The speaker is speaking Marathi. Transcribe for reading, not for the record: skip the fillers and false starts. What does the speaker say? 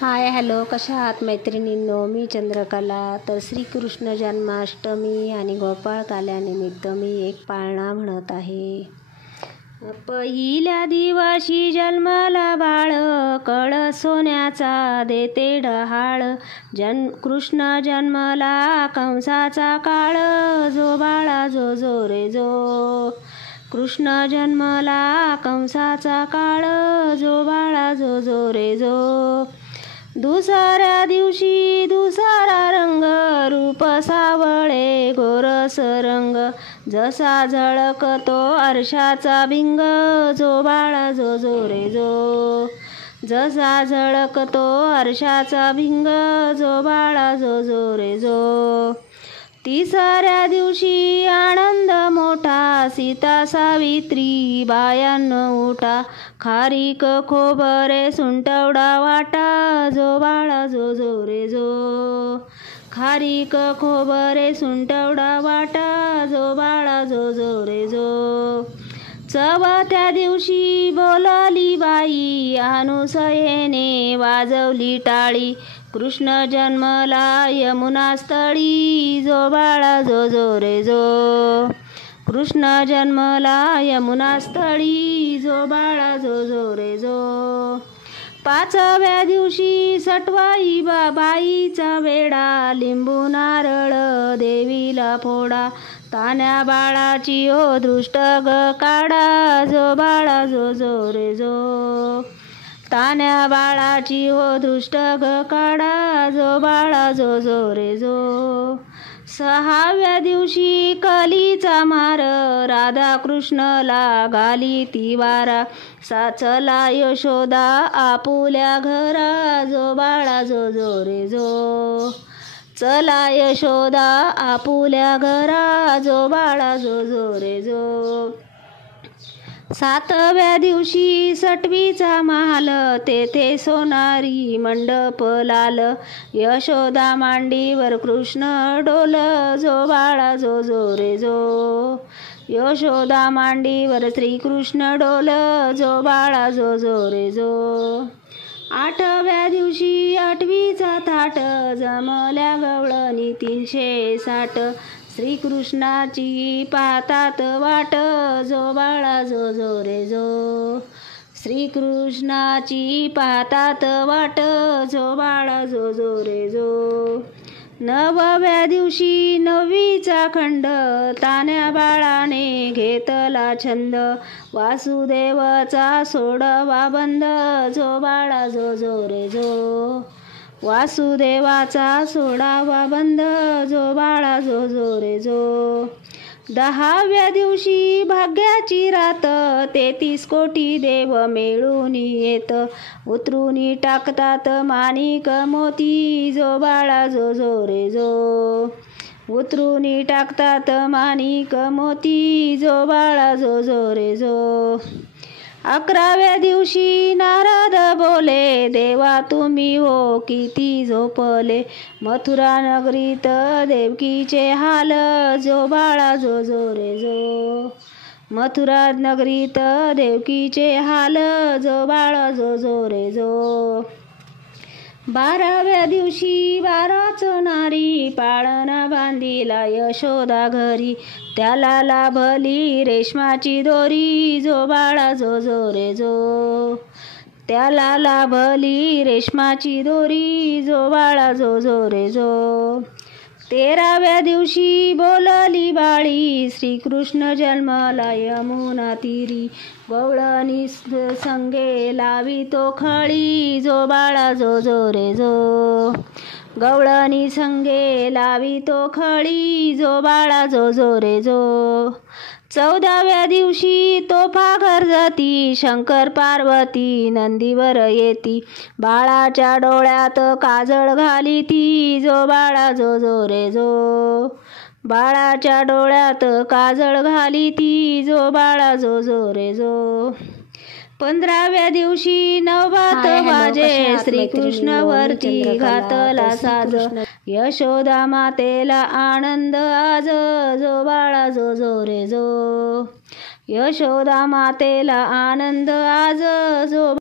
हाय हॅलो, कशा आहात मैत्रिणींनो? मी चंद्रकला. तर श्रीकृष्ण जन्माष्टमी आणि गोपाळ काल्यानिमित्त मी एक पाळणा म्हणत आहे. पहिल्या दिवशी जन्मला बाळ, कळ सोन्याचा देते डहाळ. कृष्ण जन्मला कंसाचा काळ, जो बाळा जो जो रे जो. कृष्ण जन्मला कंसाचा काळ, जो बाळा जो जो रे जो. दुसऱ्या दिवशी दुसरा रंग, रूप सावळे गोरस रंग. जसा झळकतो आरशाचा भिंग, जो बाळा जो जो रे जो. जसा झळकतो आरशाचा भिंग, जो बाळा जो जो रे जो. तिसऱ्या दिवशी आनंद मोठा, सीता सावित्री बायांनो उठा. खारीक खोबरे सुंटवडा वाटा, जो बाळा जो जो रे जो. खारीक खोबरे सुंटवडा वाटा, जो बाळा जो जो रे जो. चौथ्या दिवशी बोलाली बाई, अनुसयेने वाजवली टाळी. कृष्ण जन्मला यमुना स्थळी, जो बाळा जो जो रे जो. कृष्ण जन्मला यमुना स्थळी, जो बाळा जो जो रे जो. पाचव्या दिवशी सटवाई बाईचा वेडा, लिंबू नारळ देवीला फोडा. तान्या बाळाची ओ दृष्ट ग काढा, जो बाळा जो जो रे जो. तान्या बाळाची हो दृष्ट ग काढा, जो बाळा जो जो रे जो. सहाव्या दिवशी कलीचा मार, राधा कृष्णला घाली ती वारा. साचला यशोदा आपुल्या घरा, जो बाळा जो जो रे जो. चला यशोदा आपुल्या घरा, जो बाळा जो जो रे जो. सातव्या दिवशी सटवीचा महाल, तेथे सोनारी मंडप लाल. यशोदा मांडीवर कृष्ण डोल, जो बाळा जो जो रे जो. यशोदा मांडीवर श्रीकृष्ण डोल, जो बाळा जो जो रे जो. आठव्या दिवशी आठवीचा थाट, जमल्या गवळणी 360. श्रीकृष्णाची पाहतात वाट, जो बाळा जो जो रे जो. श्रीकृष्णाची पाहतात वाट, जो बाळा जो जो रे जो. नवव्या दिवशी नववीचा खंड, तान्या बाळाने घेतला छंद. वासुदेवाचा सोडवा बंद, जो बाळा जो जो रे जो. वासुदेवाचा सोडावा बंद, जो बाळा जो जो रे जो. दहाव्या दिवशी भाग्याची रात, 33 कोटी देव मिळून येत. उतरून टाकतात माणिक मोती, जो बाळा जो जो रे जो. उतरून टाकतात माणिक मोती, जो बाळा जो जो रे जो. 11व्या दिवशी नारद बोले, देवा तुम्ही हो किती झोपले. मथुरा नगरीत देवकीचे हाल, जो बाळा जो जो रे जो. मथुरा नगरीत देवकीचे हाल, जो बाळा जो जो रे जो. 12व्या दिवशी 12च नारी, पाळणा बांधिला यशोदा घरी. त्याला लाभली रेशमाची दोरी, जो बाळा जो जो रे जो. त्याला लाभली रेशमाची दोरी, जो बाळा जो जो रे जो. 13व्या दिवशी बोलली बाळी, श्रीकृष्ण जन्मला यमुना तीरी. गवळणी संगे लावी तो खळी, जो बाळा जो जो रे जो. गवळणी संगे लावी तो खळी, जो बाळा जो जो रे जो. 14व्या दिवशी तोफा गरजती, शंकर पार्वती नंदीवर येती. बाळाच्या डोळ्यात काजळ घाली ती, जो बाळा जो जो रे जो. बाळाच्या डोळ्यात काजळ घाली ती, जो बाळा जो जो रे जो. 15व्या दिवशी नवभात वाजे, श्रीकृष्ण वरती घातला साज. यशोदा मातेला आनंद आज, जो बाळा जो जो रे जो. यशोदा मातेला आनंद आज, जो